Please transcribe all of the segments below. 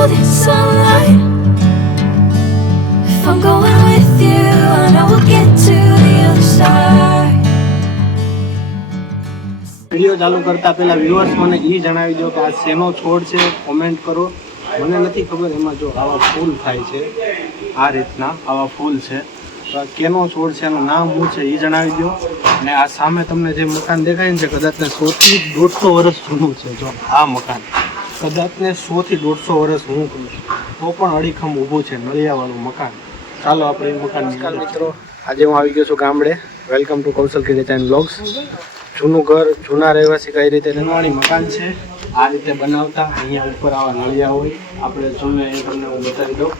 golden sunlight. If I'm going with you, I know we'll get to the other side. Video ચાલુ કરતા પહેલા viewers મને એ જણાવી દો કે આ શેનો છોડ છે, કોમેન્ટ કરો. મને નથી ખબર એમાં જો આવા ફૂલ થાય છે, આ રીતના આવા ફૂલ છે, તો આ કેનો છોડ છે, એનું નામ શું છે એ જણાવી દો. અને આ સામે તમને જે મકાન દેખાય ને છે કદાચ 100 થી 150 વર્ષ જૂનું છે. જો આ મકાન કદાચ 100 થી 150 વર્ષ હું કહું તો પણ અડીખમ ઊભું છે, નળિયાવાળું મકાન. ચાલો આપણે એ મકાન. નમસ્કાર મિત્રો, આજે હું આવી ગયો છું ગામડે. Welcome to Kaushal kitchen blogs. જૂનું ઘર, જૂના રહેવાસી કઈ રીતે રહેવાની મકાન છે, આ રીતે બનાવતા. અહીંયા ઉપર આવા નળિયા હોય, આપણે જોયું એ તમને હું બતાવી દઉં.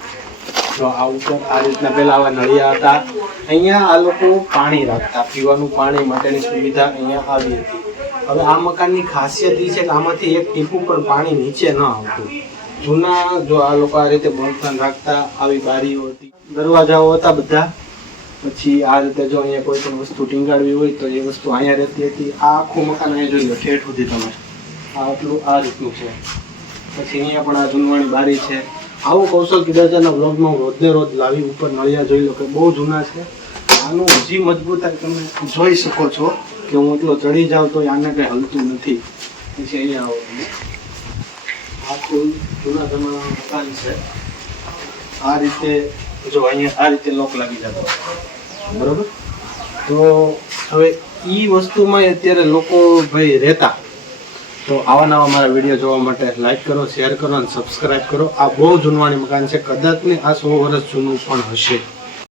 તો આ ઉપર આ રીતના પહેલા આવા નળિયા હતા. અહીંયા આ લોકો પાણી રાખતા, પીવાનું પાણી માટેની સુવિધા અહીંયા આવી હતી. હવે આ મકાનની ખાસિયત એ છે કે આમાંથી એક ટીપું પણ પાણી નીચે ન આવતું. જૂના જો આ લોકો આ રીતે બળતણ રાખતા, આવી બારીઓ હતી, દરવાજાઓ હતા બધા. પછી આ રીતે જો અહીંયા કોઈ પણ વસ્તુ ટીંગાડવી હોય તો એ વસ્તુ અહીંયા રહેતી હતી. આ આખું મકાન અહીંયા જોઈ લો ઠેઠ સુધી તમે, આ આટલું આ રીતનું છે. પછી અહીંયા પણ આ જૂનવાણી બારી છે. આવું કૌશલ કિદાચાના બ્લોગમાં હું રોજને રોજ લાવી. ઉપર નળિયા જોઈ લો કે બહુ જૂના છે. આનું હજી મજબૂતાઈ તમે જોઈ શકો છો કે હું એટલો ચડી જાઉં તો આને કંઈ હલતું નથી. પછી અહીંયા આવો, આખું જૂના જમાનાનું મકાન છે. આ રીતે જો અહીંયા આ રીતે લોક લાગી જતો, બરોબર. તો હવે એ વસ્તુમાં અત્યારે લોકો ભાઈ રહેતા. તો આવા નવા મારા વિડીયો જોવા માટે લાઈક કરો, શેર કરો અને સબસ્ક્રાઈબ કરો. આ બહુ જૂનવાણી મકાન છે, કદાચ ને આ 100 વર્ષ જૂનું પણ હશે.